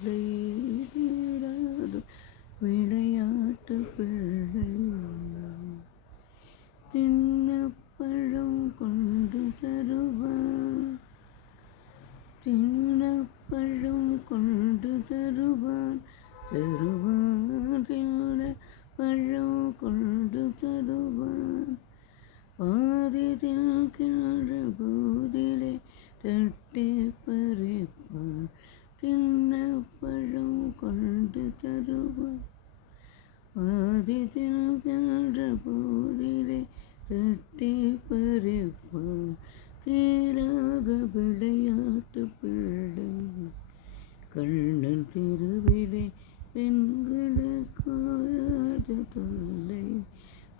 பிள்ளை தீராத விளையாட்டு பிள்ளை. தின்னப்பழம் கொண்டு தருவான், தின்னப்பழம் கொண்டு தருவான், தருவான் தின்னப்பழம் கொண்டு தருவான். பாதி தின்கின்ற போதிலே தட்டே பறிப்பான், தின்னப்பழம் கொண்டு தருவான். பாதி தின்கின்ற போதிலே தட்டே பறிப்பான், தீராத விளையாட்டு பிள்ளை. கண்ணன் தெருவிலே பெண்களுக்காத தொல்லை,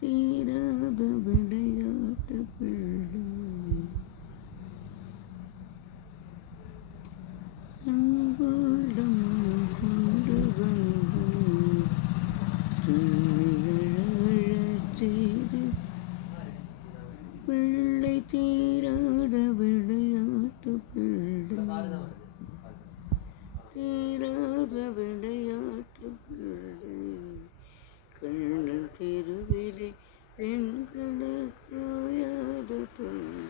தீராத விளையாட்டு பிள்ளை. அன்புள்ளம் கொண்டு வந்து துணியழச் செய்து பிள்ளை, தீராத விளையாட்டு பிள்ளை, தீராத விளையாட்டு பிள்ளை. கண்ணன் தெருவிலே பெண்களுக்காத தொல்லை.